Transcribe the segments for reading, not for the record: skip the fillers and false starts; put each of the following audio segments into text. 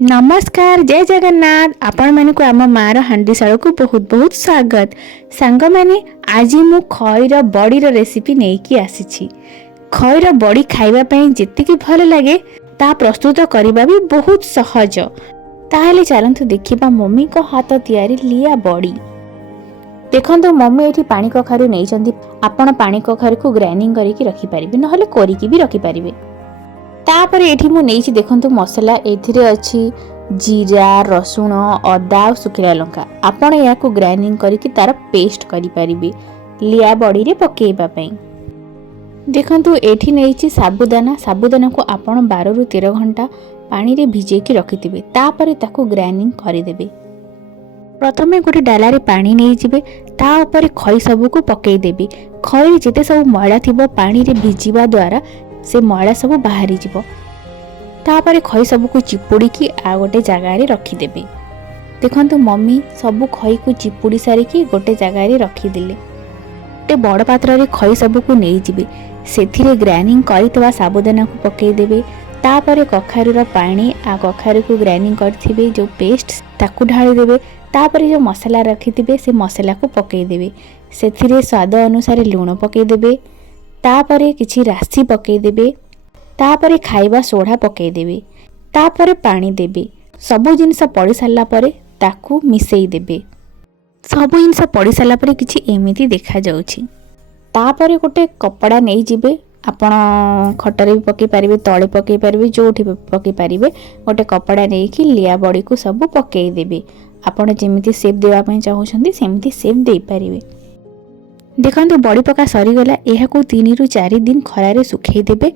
नमस्कार जय जगन्नाथ आपण माने को आम मार हांडीशाल को बहुत बहुत स्वागत। सांग माने आज मु खईर बड़ी रेसिपी नेकी आसी। खईर बड़ी खाइबा पई जेतिकी भल लागे ता प्रस्तुत करबा भी बहुत सहज। ताहले चलंतु देखिबा मम्मी को हाथ तैयारी लिया बड़ी। देखंतु मम्मी एठी पानी कखारु नै चंदी। आपण पानी कखारु को ग्राइंडिंग करिकि रखि परिबे नहले कोरिकि भी रखि परिबे। तापर एठी मु नेइछि देखंतु मसला एथिरे अछि जीरा रसुण अदा और सुखिला लंका। आपण याको ग्राइंडिंग करिकि तार पेस्ट करि परिबे लिया बड़ी रे पकेइबा पई। देखंतु एठी नेइछि साबुदाना को आपण 12 रु 13 घंटा पानी रे भिजेकी रखिथिबे। तापर ताको ग्राइंडिंग करि देबे। प्रथमे गोटे डाला रे पानी नै जिबे ता ऊपर खई सब को पकेइ देबे। खई जेते सब मैला थिबो पानी रे भिजिबा द्वारा से मैला सब बाहरी जीवो। तापर खई सब को चिपुड़ी की आ गोटे जगह रे रखी देबे। देखंतु मम्मी सब खई को चिपुड़ी सारी की गोटे जगह रे रखी दिले। गोटे बड़ पात्र रे खई सब को नै जिबे सेथिरे ग्राइंडिंग करितवा साबुदाना को पकेइ देबे। तापर कखारू रो पानी आ कखारू को ग्राइंडिंग करथिबे जो पेस्ट ताकू ढाली देबे। तापर जो मसाला रखिथिबे से मसाला को पकेइ देबे। सेथिरे स्वाद अनुसार लूण पकेइ देबे। तापरे किछि राशि पकेइ देबे। तापरे खाइबा सोडा पकेइ देबे। तापरे पानी देबे। सबु जिनस पड़ी सारला परे ताकू मिसेई देबे। सबु जिनस पड़ी सारला परे किछि एमिति देखा जाउछि। तापरे गोटे कपड़ा नै जिबे। आपण खटरे भी पकेइ पारिबे तळे पकेइ पारिबे जोठी पकेइ पारिबे। गोटे कपड़ा नै कि लिया बड़ी को सब पकेइ देबे। आपण जेमिति शेप देबा पई चाहउछन्ती सेमिति शेप देई पारिबे। देखंतु बड़ी पका सरीगला। यह 3 रु 4 दिन खरारे सुखई देबे।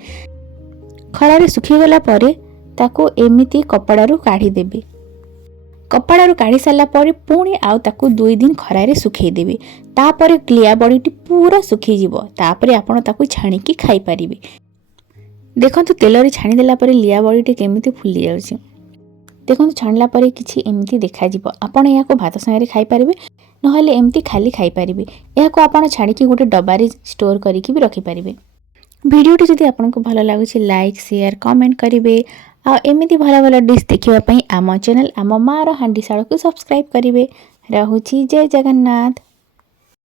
खरारे सुखी गला परे ताको एमिति कपड़ारू काढ़ी देबे। कपड़ारू काढ़ी सारला परे पुणी आउ ताको 2 दिन खरारे सुखई देबे। तापरे लिया बड़ीटी पूरा सुखी जिवो। तापरे आपण ताको छाणी की खाई परिबे। देखंतु तेल रे छाणी देला परे लिया बड़ीटी केमिति फुली जाउछि। देखंतु छाणला परे किछि एमिति देखा जिवो। आपण याको भात संगे खाई परिबे नहले एमती खाली खाई परिबे। याको आपण छाड़ी गोटे डब्बा रे स्टोर करिकि भी रखि परिबे। वीडियोटी जदि आपनको भल लागुछि लाइक शेयर कमेंट करिवे। आ एमिति भल भल डिश देखिबा पई आम चैनल आम मार हांडीशाल को सब्सक्राइब करिवे। रहुछि जय जगन्नाथ।